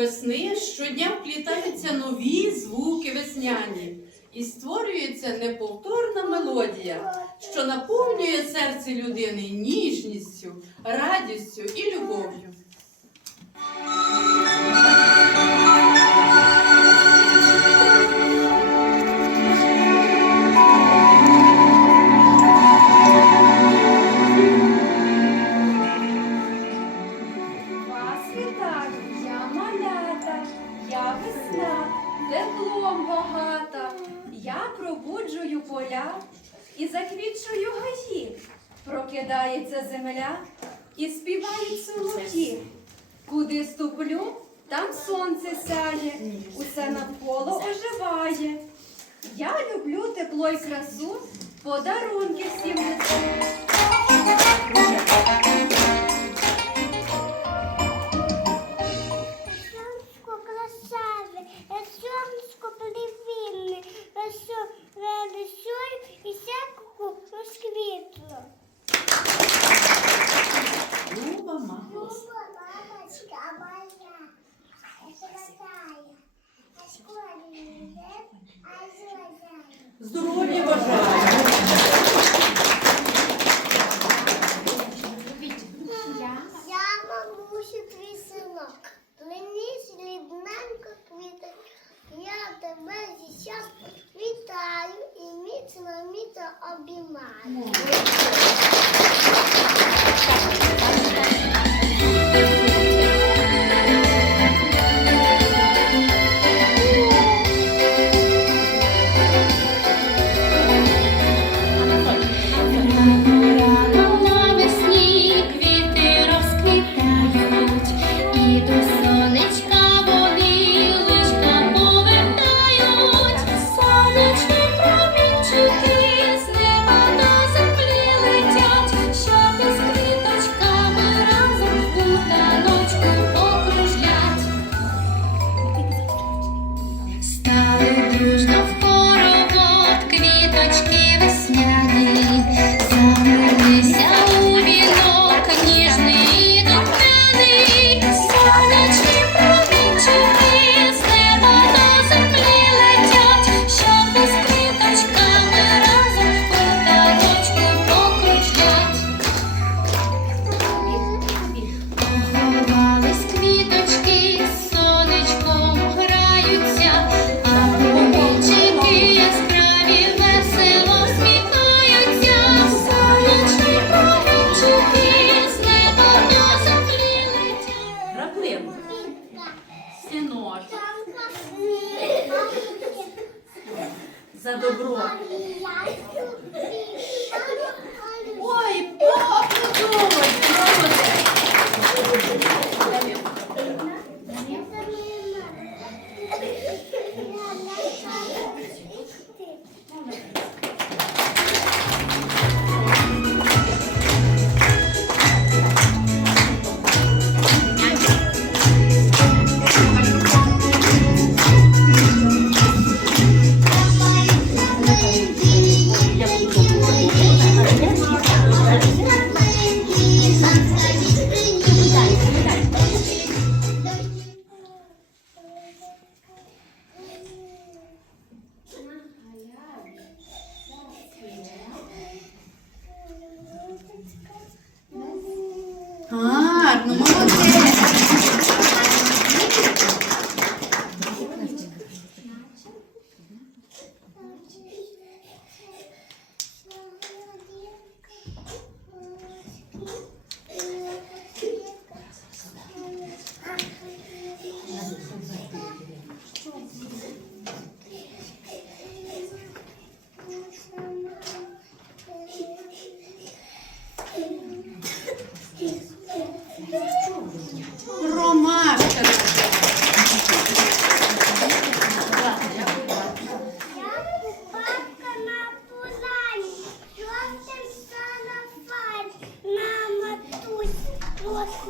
Весни щодня вплітаються нові звуки весняні. І створюється неповторна мелодія, що наповнює серце людини ніжністю, радістю і любов'ю. Земля і співають солов'ї. Куди ступлю, там сонце сяє, усе навколо оживає. Я люблю тепло й красу, подарунки всім несу. Здоров'я бажаю. Добро. no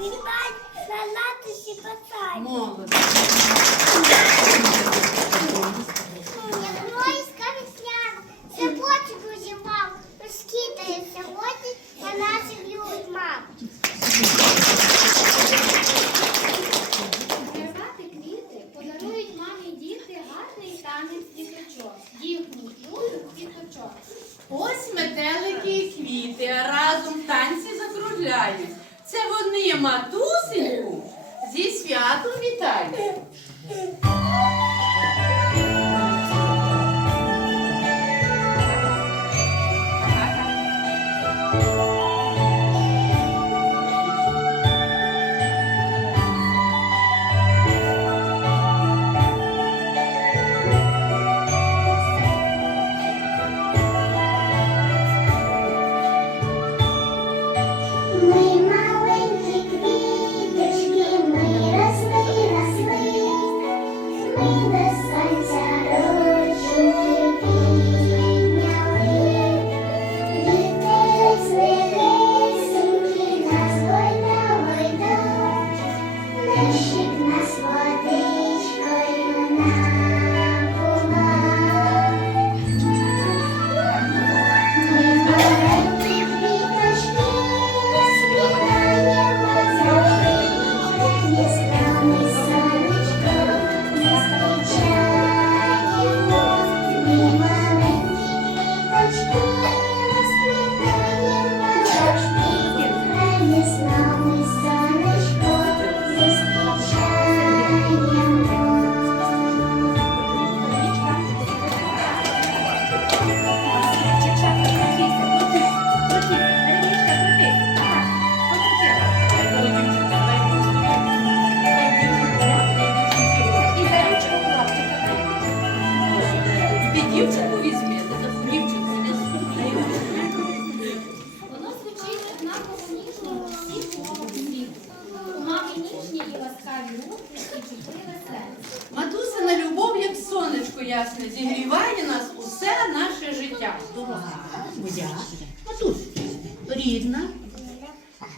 Вітань, залатися пацані. Молодець. Ну, Це потім дуже мав, розкидає ну, сьогодні на наших любить мам. Подарують мамі діти гарний танець діточок, їхній любить діточок. Ось метелики і квіти, а разом танці закругляють. Це вони матусеньку зі святом вітають.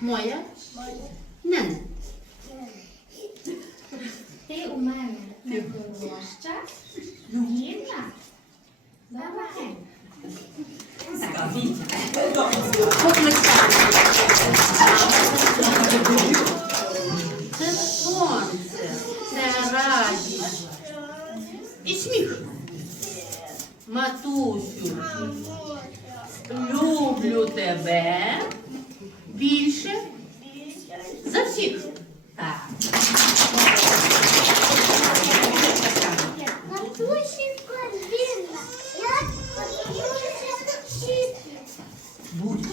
Моя, нене. Ти у мене не найдорожча, гідна, забагень. Це сонце, це радість і сміх. Матусю, люблю тебе більше за всіх. Так. Будь.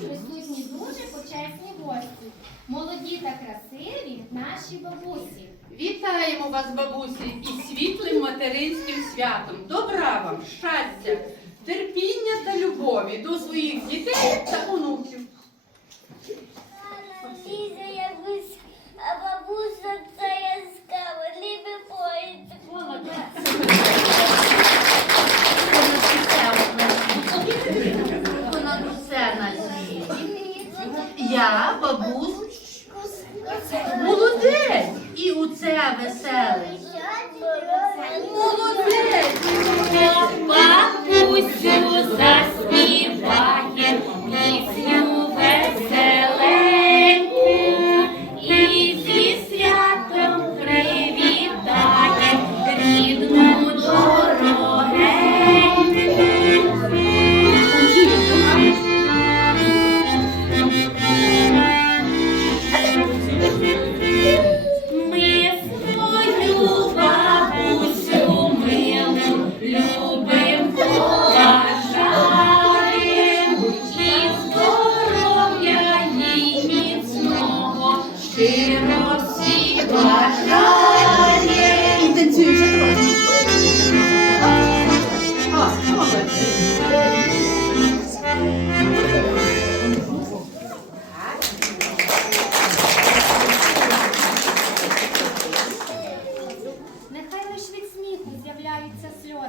Присутні дуже почесні гості. Молоді та красиві наші бабусі. Вітаємо вас, бабусі, із світлим материнським святом. Добра вам, щастя, терпіння та любові до своїх дітей та онуків. Ліза, я вис, а бабуся це яскрава, ліби поїться. Понад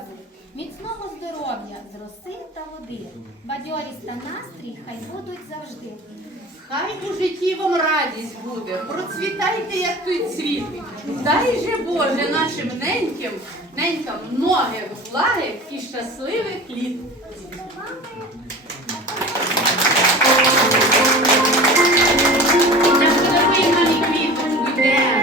з'являються міцного здоров'я з роси та води. Бадьорість та настрій хай будуть завжди. Хай у житті вам радість буде, процвітайте, як той цвіт. Дай же Боже нашим неньким, ненькам ноги влаги і щасливих літ. І мамі квіточку, йде,